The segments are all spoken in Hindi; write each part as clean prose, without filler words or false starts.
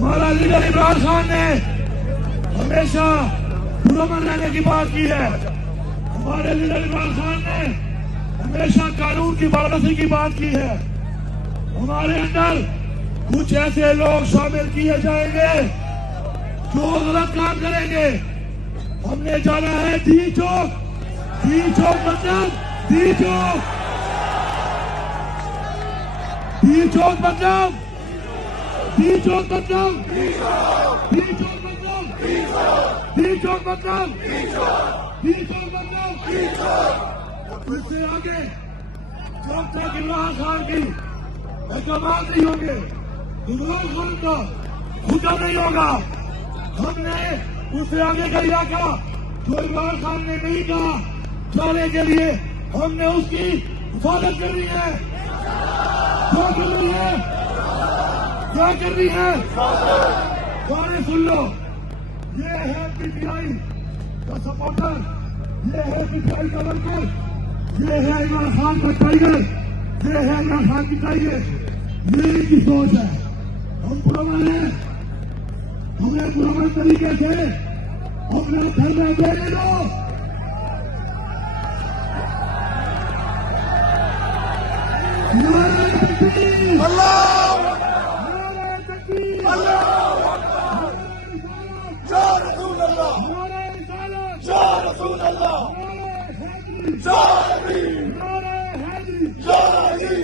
हमारा लीडर इमरान खान ने हमेशा पुरअमन रहने की बात की है। हमारे लीडर इमरान खान ने हमेशा कानून की पाबंदी की बात की है। हमारे अंदर कुछ ऐसे लोग शामिल किए जाएंगे जो गलत काम करेंगे। हमने जाना है डी चौक। डी चौक मतलब डी चौक। डी चौक मतलब डी चौक मतलब डी चौक मतलब डी चौक मतलब डी चौक मतलब। इससे आगे जब तक इमरान खान की अहकाम नहीं होंगे, इमरान खान का खुदा नहीं होगा। हमने उससे आगे का इलाका जो इमरान खान ने नहीं कहा जाने के लिए, हमने उसकी हिफाजत करनी है। क्या करनी है? क्या करनी है? गाने सुन लो। ये है पीटीआई का सपोर्टर, ये है पीटीआई का वर्कर, ये है इमरान खान का टाइगर, ये है इमरान खान की टाइगर। ये इनकी सोच है। हम पुरअमन हैं, हमें पुरअमन तरीके से अपना धर्म देने दो। नारे तकबीर, नारे तकबीर, या रसूल अल्लाह, नारे रिसालत, या रसूल अल्लाह, नारे हैदरी, या अली, नारे हैदरी। या अली।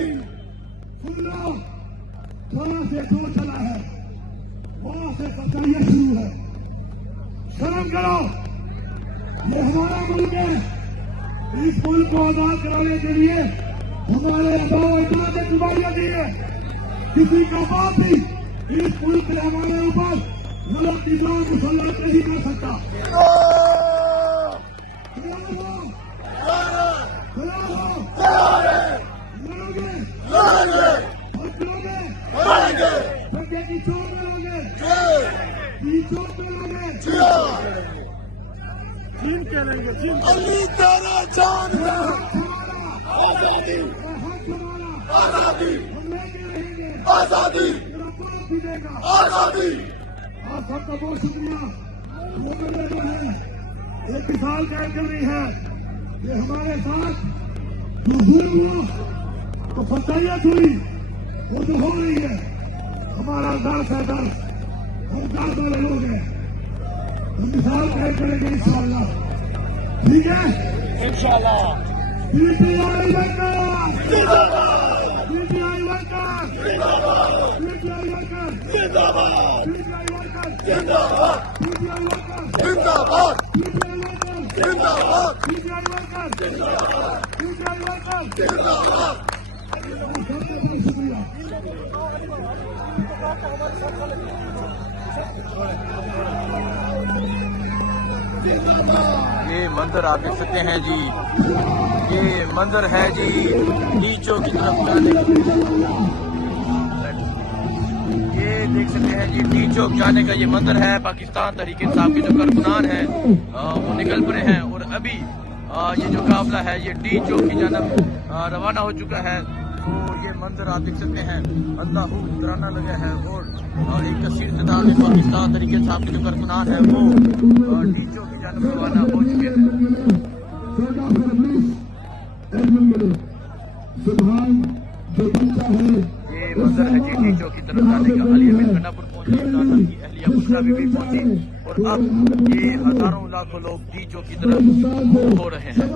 सुन लो, जहां से जो चला है वहां से सच्चाई शुरू है। शर्म करो, ये हमारा मुल्क है। इस मुल्क को आजाद कराने के लिए हमारे अबाव अजदाद ने कुर्बानियां दी है। किसी का बाप भी इस मुल्क ने हमारे ऊपर गलत निजाम मुसल्लत नहीं कर सकता। लड़ोगे की चोट में लोगे, चोट में लोगे, चीन के लेंगे, चीन अली तेरा जान है। आजादी, आजादी, हम लेके रहेंगे, आजादी, मेरा बाप भी देगा आजादी। आप सबका बहुत शुक्रिया। लोगों जो है एक मिसाल कायम कर रही है कि हमारे साथ जो जुल्म हुआ तो फसाइयत हुई, वो जो हो रही है हमारा दर्द है दर्द। हम दर्द वाले लोग हैं, हम मिसाल कायम करेंगे इंशाअल्लाह। ठीक है, इंशाअल्लाह। पीटीआई वर्कर, जिंदाबाद, पीटीआई वर्कर, जिंदाबाद, पीटीआई वर्कर, जिंदाबाद, पीटीआई वर्कर, जिंदाबाद, पीटीआई वर्कर, जिंदाबाद, पीटीआई वर्कर, जिंदाबाद, पीटीआई वर्कर, पीटीआई वर्कर। जिंदाबाद। सबका बहुत शुक्रिया। ये मंजर आप देख सकते हैं जी, ये मंजर है जी डी चौक की तरफ जाने का। ये देख सकते हैं जी डी चौक जाने का ये मंजर है। पाकिस्तान तहरीक इंसाफ के जो कारकुनान हैं वो निकल पड़े हैं और अभी ये जो काफिला है ये डी चौक की जानब रवाना हो चुका है। तो ये मंजर आप देख सकते हैं, अल्लाह तराना लगा है और एक कसीर तादाद में पाकिस्तान तहरीक इंसाफ के जो कारकुनान है वो डी चौक की जानब रवाना हो चुके हैं। ये मंजर है जी डी चौक की तरफ जाने का। अली अमीर गन्नापुर पहुंचे, की अहलिया बुशरा भी पहुंची और अब ये हजारों लाखों लोग डी चौक की तरफ हो रहे हैं।